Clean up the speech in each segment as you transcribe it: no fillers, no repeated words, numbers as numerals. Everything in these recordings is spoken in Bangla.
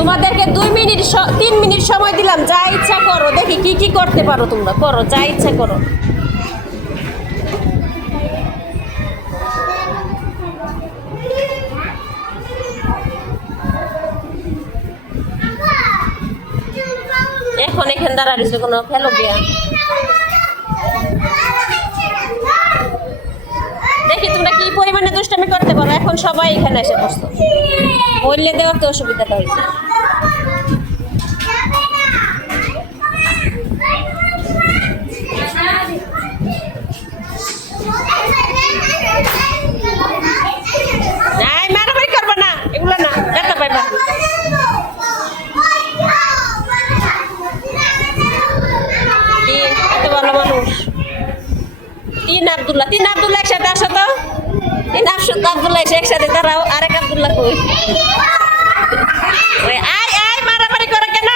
তোমাদেরকে 2 মিনিট 3 মিনিট সময় দিলাম, যা ইচ্ছা করো, দেখি কি কি করতে পারো তোমরা, করো যা ইচ্ছা করো। এখন এখানে দাঁড়াইছো কোনো ফেলো গিয়া, দেখি তোমরা কি পরিমাণে দুষ্টামি করতে পারো। এখন সবাই এখানে এসে বসতো, বললে দেওয়ার তো অসুবিধাটা হয়েছে। মারামারি করবো না, এগুলো না, ব্যথা পাইবা। এত ভালো মানুষ। তিন আব্দুল্লাহ একসাথে আসো তো। আব্দুল্লাহ এসে একসাথে দাঁড়াও। আরেক আব্দুল্লাহ কই? আয় মারামারি করে কেন?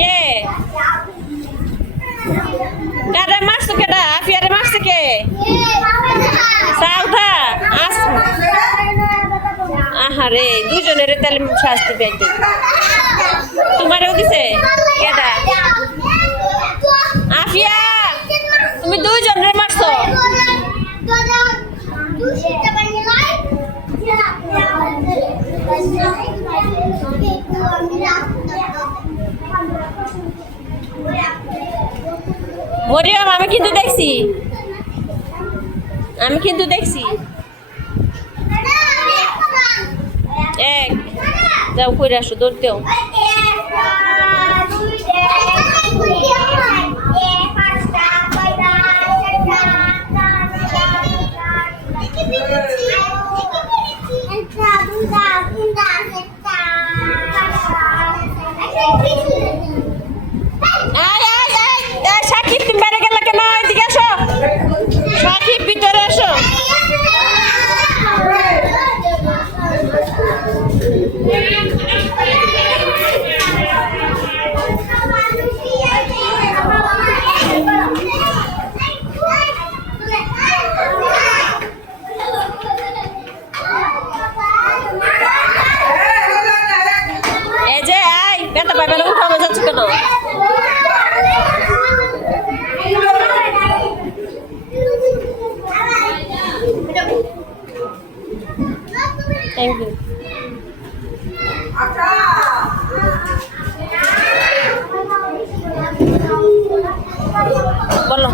কে কারে মারছো? কেডা আফিয়ারে মারছে? কে সাউথা? আহারে, দুজনের তাহলে শাস্তি পেয়েছে। তোমারও দিছে? কেডা? আফিয়া, তুমি দুজনের মারছো? মরিয়ম, আমি কিন্তু দেখছি। এক যাও কইরা আসো, দৌড়তেও। সাকিব, তুমি বাইরে গেলে কেন? এদিকে আসো সাকিব, ভিতরে আসো। এই যে আয়, ব্যথা পাইবে না, উঠানো যাচ্ছে কেন? Thank you. বলো।